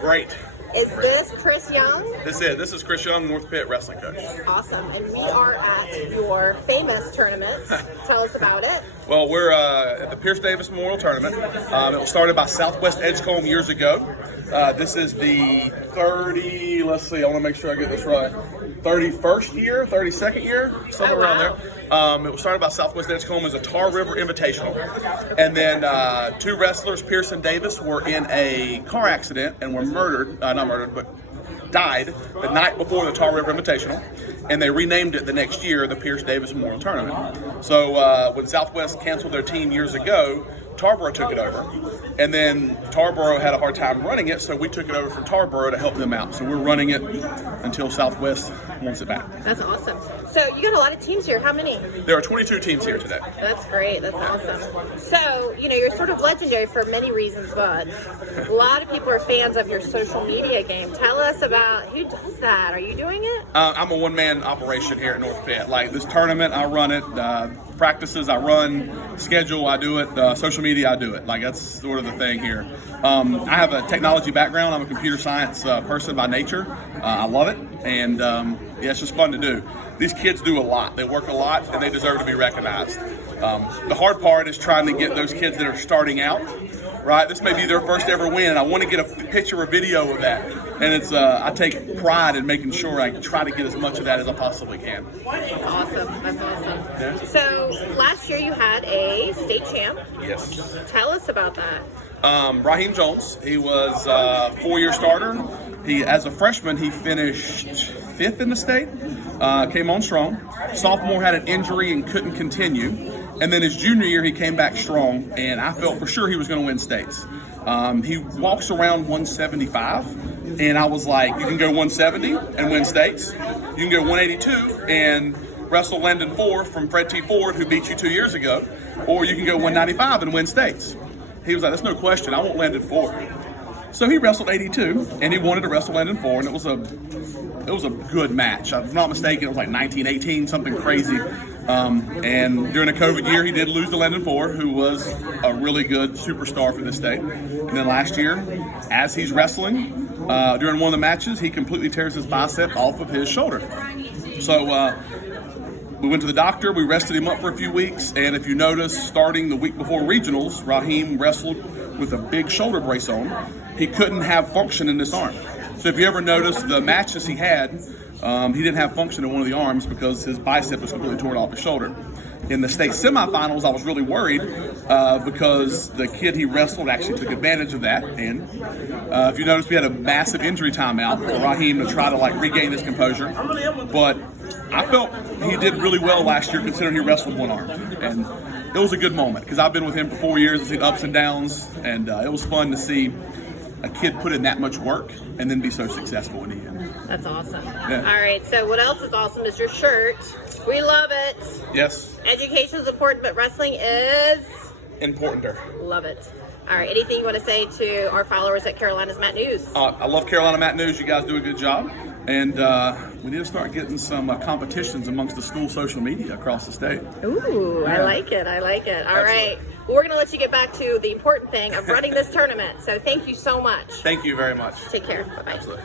Great. Is this Chris Young? This is Chris Young, North Pitt wrestling coach. Awesome. And we are at your famous tournament. Tell us about it. Well, we're at the Pierce Davis Memorial Tournament. It was started by Southwest Edgecombe years ago. This is the 30, let's see, I want to make sure I get this right, 31st year, 32nd year, somewhere around there. It was started by Southwest Edgecombe as a Tar River Invitational. And then two wrestlers, Pierce and Davis, were in a car accident and were murdered, not murdered, but died the night before the Tar River Invitational, and they renamed it the next year the Pierce Davis Memorial Tournament. So when Southwest canceled their team years ago, Tarboro took it over, and then Tarboro had a hard time running it, so we took it over from Tarboro to help them out. So we're running it until Southwest wants it back. That's awesome. So you got a lot of teams here. How many? There are 22 teams here today. That's great. That's awesome. So, you're sort of legendary for many reasons, but a lot of people are fans of your social media game. Tell us about who does that. Are you doing it? I'm a one-man operation here at North Pitt. Like this tournament, I run it. Practices, I run. Schedule, I do it. Social media, I do it. Like that's sort of the thing here. I have a technology background. I'm a computer science person by nature. I love it, and yeah, it's just fun to do. These kids do a lot. They work a lot, and they deserve to be recognized. The hard part is trying to get those kids that are starting out. Right, this may be their first ever win, and I want to get a picture or video of that. And it's I take pride in making sure I try to get as much of that as I possibly can. Awesome, that's awesome. Yeah. So last year you had a state champ. Yes. Tell us about that. Raheem Jones, he was a 4-year starter. As a freshman, he finished 5th in the state, came on strong. Sophomore had an injury and couldn't continue. And then his junior year, he came back strong, and I felt for sure he was going to win states. He walks around 175, and I was like, you can go 170 and win states. You can go 182 and wrestle Landon Ford from Fred T. Ford, who beat you 2 years ago, or you can go 195 and win states. He was like, there's no question, I want Landon Ford. So he wrestled 82, and he wanted to wrestle Landon Ford, and it was a good match. If I'm not mistaken, it was like 19-18, something crazy. And during the COVID year, he did lose to Landon Ford, who was a really good superstar for the state. And then last year, as he's wrestling, during one of the matches, he completely tears his bicep off of his shoulder. So we went to the doctor, we rested him up for a few weeks, and if you notice, starting the week before regionals, Raheem wrestled with a big shoulder brace on. He couldn't have function in this arm. So if you ever notice the matches he had, he didn't have function in one of the arms because his bicep was completely torn off his shoulder. In the state semifinals, I was really worried because the kid he wrestled actually took advantage of that. And if you notice, we had a massive injury timeout for Raheem to try to regain his composure. But I felt he did really well last year considering he wrestled one arm. And it was a good moment because I've been with him for 4 years and seen ups and downs. And it was fun to see a kid put in that much work and then be so successful in the end. That's awesome. Yeah. All right, so what else is awesome is your shirt. We love it. Yes. Education is important, but wrestling is Importanter. Love it. All right, anything you want to say to our followers at Carolina's Mat News? I love Carolina Mat News. You guys do a good job. And we need to start getting some competitions amongst the school social media across the state. Ooh, yeah. I like it. All Absolutely. right. Well, we're going to let you get back to the important thing of running this tournament. So thank you so much. Thank you very much. Take care. Bye-bye. Absolutely.